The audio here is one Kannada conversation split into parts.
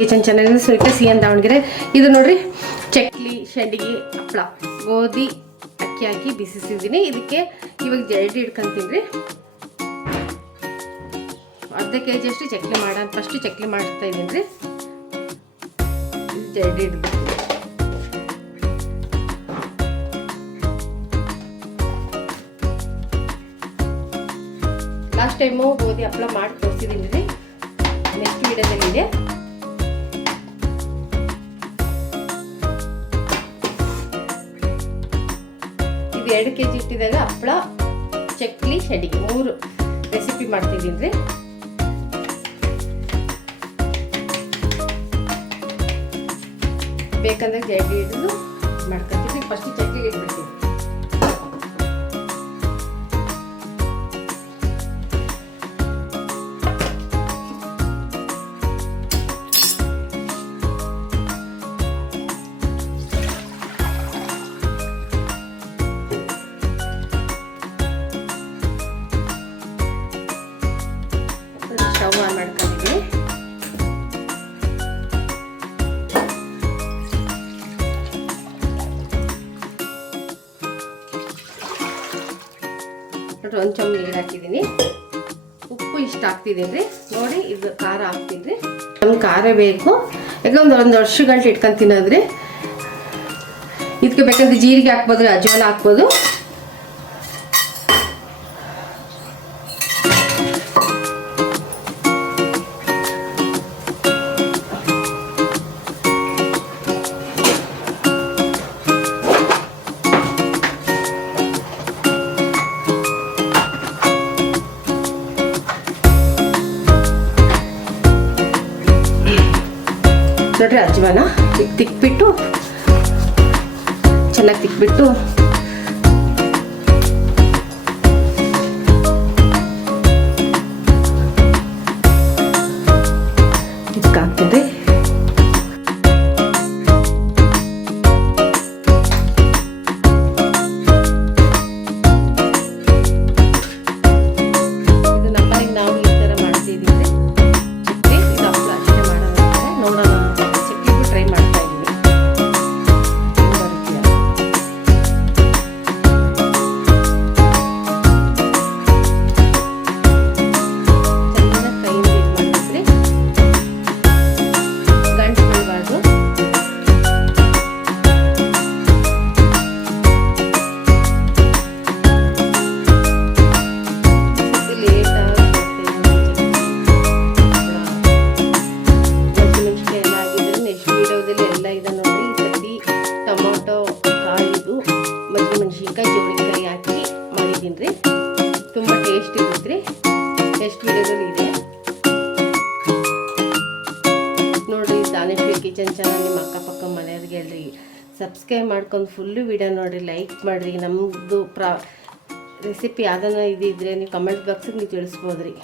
ಕಿಚನ್ ಚಾನಲ್ ಸ್ವೀಟ್ ಸಿಎನ್ ದಾವಣಗೆರೆ. ಇದು ನೋಡ್ರಿ ಚಕ್ಲಿ, ಸಂಡಿಗೆ, ಹಪ್ಪಳ, ಗೋಧಿ ಅಕ್ಕಿ ಹಾಕಿ ಬಿಸಿಸಿದ್ದೀನಿ. ಇದಕ್ಕೆ ಇವಾಗ ಜರಡಿ ಹಿಡ್ಕೊಂತೀನಿ ರೀ. ಅರ್ಧ kg ಅಷ್ಟು ಚಕ್ಲಿ ಮಾಡೋಣ. ಫಸ್ಟ್ ಚಕ್ಲಿ ಮಾಡ್ತಾ ಇದ್ದೀನಿ ರೀ. ಜರಡಿ ಹಿಡ್ದು ಲಾಸ್ಟ್ ಟೈಮು ಗೋಧಿ ಹಪ್ಪಳ ಮಾಡಿ ತೋರಿಸಿದ್ದೀನಿ ರೀ. ನೆಕ್ಸ್ಟ್ ವಿಡಿಯೋದಲ್ಲಿದೆ. ಇದು 2 kg ಇಟ್ಟಿದಾಗ ಹಪ್ಪಳ, ಚಕ್ಲಿ, ಸಂಡಿಗೆ 3 ರೆಸಿಪಿ ಮಾಡ್ತಿದ್ದೀನಿ ರೀ. ಬೇಕಂದ್ರೆ ಜರಡಿ ಹಿಡಿದು ಮಾಡ್ಕೊತೀನಿ. ಫಸ್ಟ್ ಚಕ್ಲಿಗೆ ಇಟ್ಬಿಡ್ತೀನಿ. ಸ್ಟವ್ ಆನ್ ಮಾಡ್ಕೊಂಡಿದ್ದೀನಿ. ಒಂದು ಚಮಚ ನೀರು ಹಾಕಿದ್ದೀನಿ. ಉಪ್ಪು ಇಷ್ಟ ಹಾಕ್ತಿದ್ದೀನಿ ರೀ. ನೋಡಿ ಇದು ಖಾರ ಹಾಕ್ತೀನಿ ರೀ. ನಮ್ಗೆ ಖಾರ ಬೇಕು. ಯಾಕಂದ್ರೆ ಒಂದು ವರ್ಷ ಗಂಟೆ ಇಟ್ಕೊಂಡು ತಿನ್ನೋದ್ರಿ. ಇದಕ್ಕೆ ಬೇಕಂದ್ರೆ ಜೀರಿಗೆ ಹಾಕ್ಬೋದು, ಅಜ್ವಾನ ಹಾಕ್ಬೋದು. ನೋಡ್ರಿ ಅಜ್ವಾನ ತಿಕ್ಬಿಟ್ಟು ಚೆನ್ನಾಗಿ ತಿಕ್ಬಿಟ್ಟು ಇದಕ್ಕೆ ಹಾಕ್ತೀನಿ. ಇದು ನಮ್ಮನೆಗೆ ನಾವು ಈ ಥರ ಮಾಡ್ತಿದ್ದೀವಿ. ಚಟ್ನಿ ಇದು ಹಪ್ಪಳ ಅಷ್ಟೇ ಮಾಡೋದಂತೆ. ನೋಡೋಣ, ಟ್ರೈ ಮಾಡ್ತಾ ಇದ್ದೀನಿ. ಚೆನ್ನಾಗಿ ಕೈಯಿಂದ ಇದು ಮಾಡಿದ್ರಿ. ಗಂಟು ಬಿಡಬಾರ್ದು. ಟೊಮೊಟೊ, ಕಾಯಿದು, ಮಜ್ಜಿಗೆ ಮೆಣಸಿನ್ಕಾಯಿ, ಜೋಳಿಕಾಯಿ ಹಾಕಿ ಮಾಡಿದ್ದೀನಿ ರೀ. ತುಂಬ ಟೇಸ್ಟ್ ಇರುತ್ತೆ ರೀ. ನೆಕ್ಸ್ಟ್ ವಿಡಿಯೋದಲ್ಲಿ ಇದೆ ನೋಡಿರಿ. ದಾನೇಶ್ವರಿ ಕಿಚನ್ ಚಾನಲ್ ನಿಮ್ಮ ಅಕ್ಕಪಕ್ಕ ಮನೆಯವ್ರಿಗೆ ಹೇಳ್ರಿ ಸಬ್ಸ್ಕ್ರೈಬ್ ಮಾಡ್ಕೊಂಡು ಫುಲ್ಲು ವಿಡಿಯೋ ನೋಡಿರಿ, ಲೈಕ್ ಮಾಡಿರಿ. ನಮ್ಮದು ರೆಸಿಪಿ ಯಾವ್ದನ್ನ ಇದ್ರೆ ನೀವು ಕಮೆಂಟ್ ಬಾಕ್ಸಿಗೆ ನೀವು ತಿಳಿಸ್ಬೋದು ರೀ.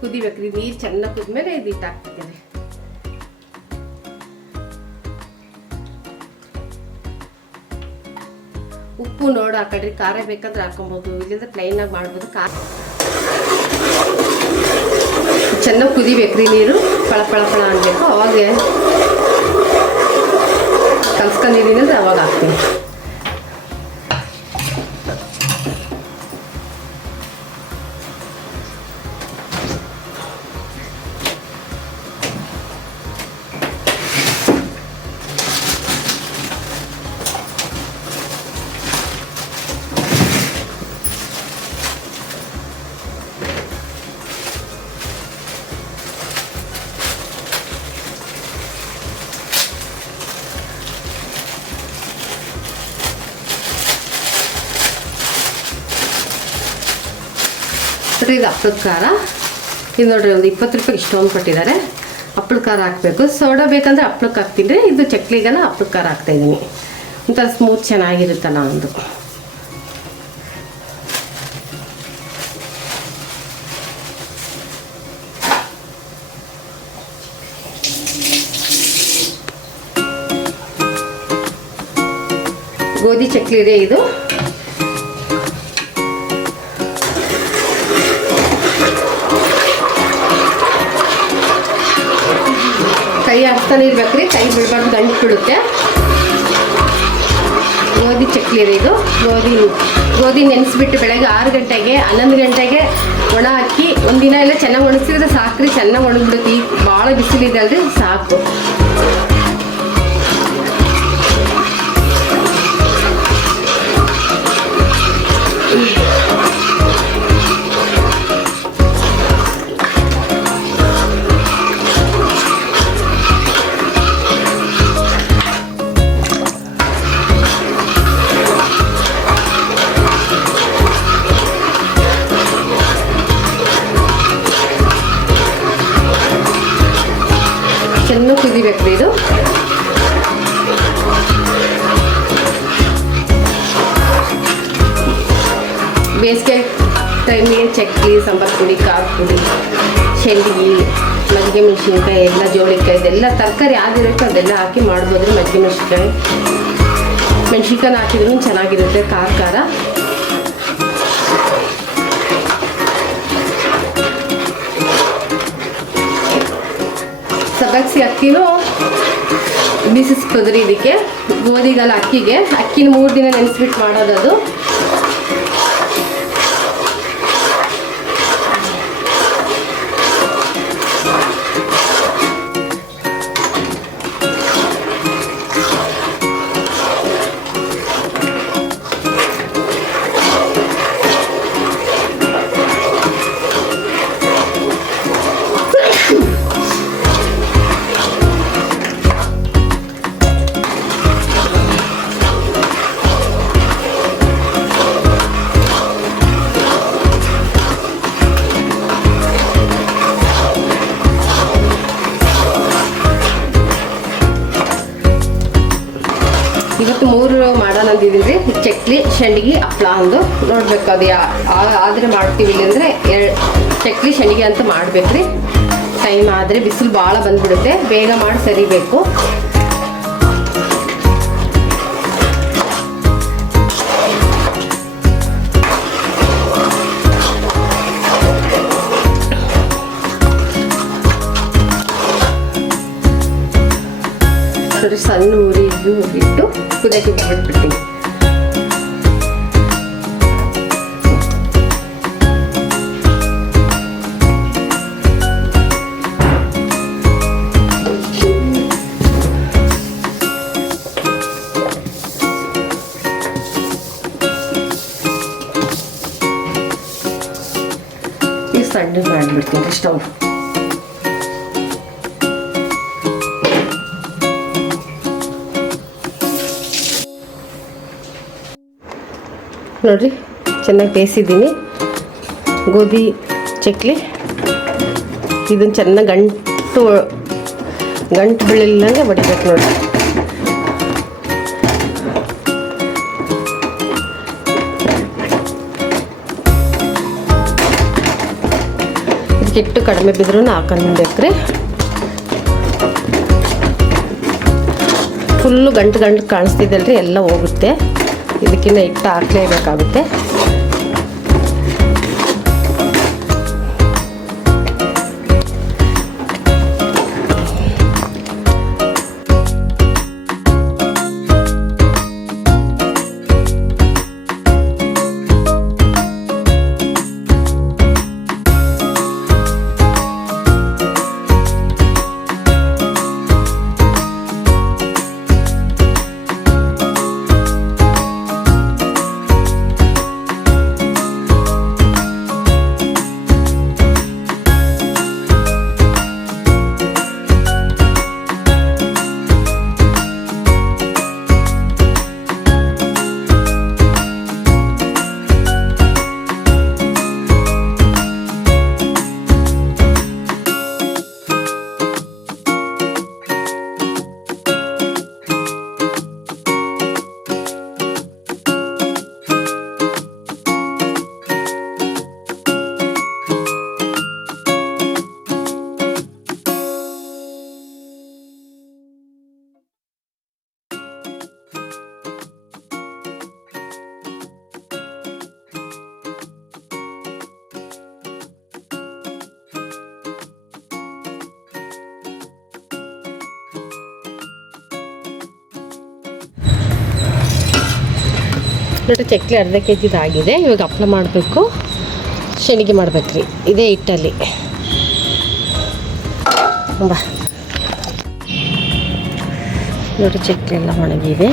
ಕುದಿಬೇಕ್ರಿ. ನೀರು ಚೆನ್ನಾಗಿ ಕುದ್ಮೇಲೆ ಇದು ಹಿಟ್ಟು ಹಾಕ್ತಿದ್ದೀನಿ. ಉಪ್ಪು ನೋಡಿ ಹಾಕಡ್ರಿ. ಖಾರ ಬೇಕಾದ್ರೆ ಹಾಕೊಬೋದು, ಇಲ್ಲಿಂದ ಪ್ಲೈನ್ ಆಗಿ ಮಾಡ್ಬೋದು. ಚೆನ್ನಾಗಿ ಕುದಿಬೇಕ್ರಿ. ನೀರು ಪಳ ಪಳ ಪಳ ಅನ್ಬೇಕು. ಅವಾಗ ಕಲ್ಸ್ಕೊಂಡಿದ್ದೀನಿ ಅಂದ್ರೆ ಅವಾಗ ಹಾಕ್ತೀನಿ. ಇದು ಹಪ್ಪಳದ ಖಾರ. ಇದು ನೋಡ್ರಿ ಒಂದು 20 ರೂಪಾಯಿಗೆ ಇಷ್ಟೊಂದು ಕೊಟ್ಟಿದ್ದಾರೆ. ಹಪ್ಪಳದ ಖಾರ ಹಾಕಬೇಕು. ಸೋಡಾ ಬೇಕಂದ್ರೆ ಹಪ್ಪಳಕ್ಕೆ ಹಾಕ್ತೀನಿ. ಇದು ಚಕ್ಲಿಗೆಲ್ಲ ಹಪ್ಪಳದ ಖಾರ ಹಾಕ್ತಾಯಿದ್ದೀನಿ. ಒಂಥರ ಸ್ಮೂತ್ ಚೆನ್ನಾಗಿರುತ್ತಲ್ಲ ಒಂದು. ಗೋಧಿ ಚಕ್ಲಿ ಇದೆ ಇದು. ಕೈ ಹಾಕ್ತಾನೆ ಇರ್ಬೇಕ್ರಿ, ಕೈ ಬಿಡಬಾರ್ದು, ಗಂಟು ಬಿಡುತ್ತೆ. ಗೋಧಿ ಚಕ್ಲಿ ಇದೆ ಇದು. ಗೋಧಿ ನೆನೆಸ್ಬಿಟ್ಟು ಬೆಳಗ್ಗೆ 6 ಗಂಟೆಗೆ 11 ಗಂಟೆಗೆ ಒಣ ಹಾಕಿ ಒಂದಿನ ಎಲ್ಲ ಚೆನ್ನಾಗಿ ಒಣಗಿಸಿದ್ರೆ ಸಾಕ್ರಿ, ಚೆನ್ನಾಗಿ ಒಣಗಿಬಿಡುತ್ತೆ. ಈಗ ಭಾಳ ಬಿಸಿಲಿದೆ ಅಲ್ರಿ, ಸಾಕು. ಚೆನ್ನಾಗಿ ಕುದಿಬೇಕು ಇದು. ಬೇಸಿಗೆ ಟೈಮಿಗೆ ಚಕ್ಲಿ, ಸಾಂಬಾರು ಪುಡಿ, ಖಾರ ಪುಡಿ, ಶೇಂಡಿಗೆ, ಮಜ್ಜಿಗೆ ಮೆಣಸಿನ್ಕಾಯಿ ಎಲ್ಲ, ಜೋಳಿಕಾಯಿ, ಇದೆಲ್ಲ ತರಕಾರಿ ಯಾವ್ದಿರುತ್ತೋ ಅದೆಲ್ಲ ಹಾಕಿ ಮಾಡ್ಬೋದು. ಮಜ್ಜಿಗೆ ಮೆಣಸಿನ್ಕಾಯಿ ಹಾಕಿದ್ರೂ ಚೆನ್ನಾಗಿರುತ್ತೆ, ಖಾರ ಖಾರ. ಸಬ್ಬಕ್ಸಿ ಅಕ್ಕಿನೂ ಬಿಸಿಸ್ಕೋದ್ರಿ. ಇದಕ್ಕೆ ಗೋಧಿಗಲ್ಲ, ಅಕ್ಕಿನ 3 ದಿನ ನೆನೆಸ್ಬಿಟ್ಟು ಮಾಡೋದದು. ಇವತ್ತು 3 ಮಾಡೋಣ ಅಂತಿದ್ದೀವಿ. ಚಕ್ಲಿ, ಶಂಡಿಗೆ, ಹಪ್ಳ ಒಂದು ನೋಡ್ಬೇಕು. ಅದು ಆದರೆ ಮಾಡ್ತೀವಿ, ಇಲ್ಲಂದರೆ ಚಕ್ಲಿ ಶಂಡಿಗೆ ಅಂತ ಮಾಡ್ಬೇಕ್ರಿ. ಟೈಮ್ ಆದರೆ ಬಿಸಿಲು ಭಾಳ ಬಂದ್ಬಿಡುತ್ತೆ, ಬೇಗ ಮಾಡಿ ಸರಿಬೇಕು. ಸಣ್ಣ ಊರಿದ್ದು ಇಟ್ಟು ಕುದಿಯಕ್ಕೆ ಬಿಟ್ಬಿಡ್ತೀನಿ. ಈಗ ಸಣ್ಣ ಮಾಡಿಬಿಡ್ತೀನಿ ಸ್ಟವ್. ನೋಡಿರಿ, ಚೆನ್ನಾಗಿ ಬೇಯಿಸಿದ್ದೀನಿ ಗೋಧಿ ಚಕ್ಲಿ. ಇದನ್ನು ಚೆನ್ನಾಗಿ ಗಂಟು ಬೀಳಿಲ್ಲಂಗೆ ಬಡಿಬೇಕು ನೋಡಿ. ಇದಕ್ಕಿಟ್ಟು ಕಡಿಮೆ ಬಿದ್ರೂ ಹಾಕೊಂಡ್ಬೇಕ್ರಿ. ಫುಲ್ಲು ಗಂಟು ಕಾಣಿಸ್ತಿದ್ದಲ್ರಿ, ಎಲ್ಲ ಹೋಗುತ್ತೆ. ಇದಕ್ಕಿಂತ ಹಿಟ್ಟು ಹಾಕಲೇಬೇಕಾಗುತ್ತೆ. ನೋಡಿ ಚಕ್ಲಿ ಅರ್ಧ ಕೆ ಜಿದು ಆಗಿದೆ. ಇವಾಗ ಹಪ್ಪಳ ಮಾಡಬೇಕು, ಶೇಂಡಿಗೆ ಮಾಡ್ಬೇಕ್ರಿ ಇದೇ ಹಿಟ್ಟಲ್ಲಿ. ಬಾ ನೋಡಿ ಚಕ್ಲಿ ಎಲ್ಲ ಒಣಗಿದೆ.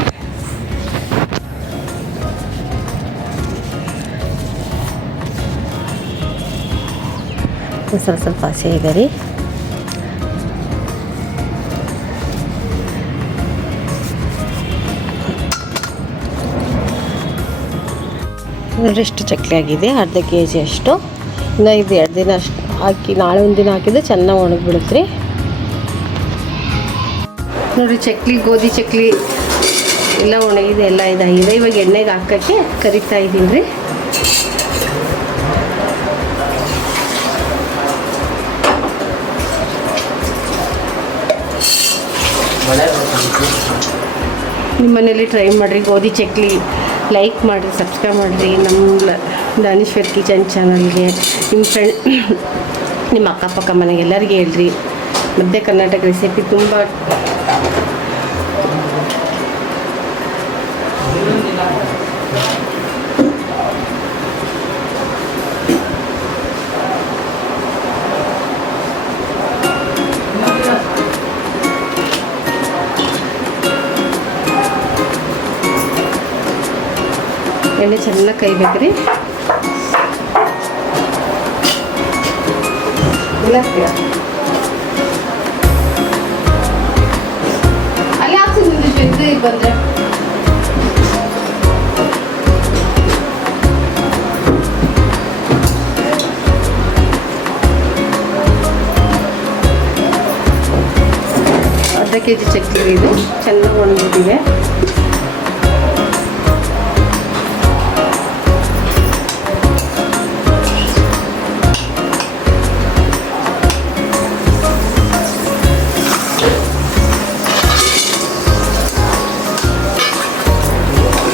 ಸ್ವಲ್ಪ ಹಸಿ ಇದೆ ರೀ. ನೋಡಿ ಎಷ್ಟು ಚಕ್ಲಿ ಆಗಿದೆ, ಅರ್ಧ ಕೆ ಜಿ ಅಷ್ಟು. ಇನ್ನು ಇದು 2 ದಿನ ಅಷ್ಟು ಹಾಕಿ ನಾಳೆ ಒಂದಿನ ಹಾಕಿದ್ರೆ ಚೆನ್ನಾಗಿ ಒಣಗಿಬಿಡುತ್ತೆ. ನೋಡಿ ಚಕ್ಲಿ, ಗೋಧಿ ಚಕ್ಲಿ ಎಲ್ಲ ಒಣಗಿದೆ, ಎಲ್ಲ ಇದಾಗಿದೆ. ಇವಾಗ ಎಣ್ಣೆಗೆ ಹಾಕೋಕ್ಕೆ ಕರಿತಾ ಇದ್ದೀನಿ ರೀ. ನಿಮ್ಮ ಮನೇಲಿ ಟ್ರೈ ಮಾಡಿರಿ ಗೋಧಿ ಚಕ್ಲಿ. ಲೈಕ್ ಮಾಡಿರಿ, ಸಬ್ಸ್ಕ್ರೈಬ್ ಮಾಡಿರಿ ನಮ್ಮ ದಾನೇಶ್ವರ್ ಕಿಚನ್ ಚಾನಲ್ಗೆ. ನಿಮ್ಮ ಫ್ರೆಂಡ್, ನಿಮ್ಮ ಅಕ್ಕಪಕ್ಕ ಮನೆಗೆ ಎಲ್ಲರಿಗೆ ಹೇಳ್ರಿ. ಮಧ್ಯ ಕರ್ನಾಟಕ ರೆಸಿಪಿ ತುಂಬ ಎಣ್ಣೆ ಚೆನ್ನಾಗಿ ಕೈಬೇಕ್ರಿ. ಅಲ್ಲಿ ಹಾಕ್ಸಿದ್ದು ಬಂದರೆ ಅರ್ಧ ಕೆ ಜಿ ಚಕ್ಲಿ ಇದು ಚೆನ್ನಾಗಿ ಒಣಗಿಬಿಟ್ಟಿದೆ.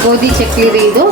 ಗೋಧಿ ಚಕ್ಲಿ ರೀ ಇದು.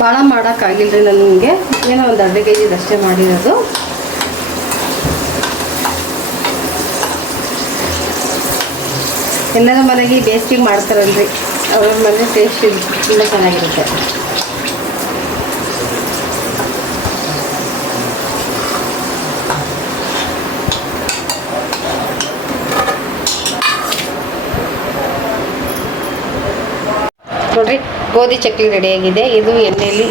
ಭಾಳ ಮಾಡೋಕ್ಕಾಗಿಲ್ಲ ರೀ ನನಗೆ. ಏನೋ ಒಂದು ಅರ್ಧ ಕೆ ಜಿದಷ್ಟೇ ಮಾಡಿರೋದು. ಎಲ್ಲರ ಮನೆಗೆ ಬೇಸಿಗೆ ಮಾಡ್ತಾರಲ್ರಿ, ಅವ್ರ ಮನೆ ಟೇಸ್ಟ್ ತುಂಬ ಚೆನ್ನಾಗಿರುತ್ತೆ. ನೋಡಿರಿ ಗೋಧಿ ಚಕ್ಲಿ ರೆಡಿಯಾಗಿದೆ. ಇದು ಎಣ್ಣೆಯಲ್ಲಿ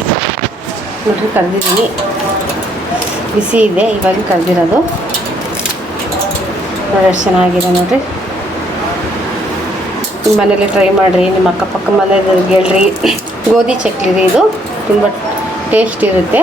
ನೋಡಿರಿ ಕರೆದಿದ್ದೀನಿ, ಬಿಸಿ ಇದೆ ಇವಾಗ ಕರೆದಿರೋದು. ನೋಡಿ ಎಷ್ಟು ಚೆನ್ನಾಗಿದೆ ನೋಡಿರಿ. ನಿಮ್ಮ ಮನೇಲಿ ಟ್ರೈ ಮಾಡಿರಿ, ನಿಮ್ಮ ಅಕ್ಕಪಕ್ಕ ಮನೆಯವ್ರಿಗೆ ಹೇಳ್ರಿ. ಗೋಧಿ ಚಕ್ಲಿ ರೀ ಇದು, ತುಂಬ ಟೇಸ್ಟ್ ಇರುತ್ತೆ.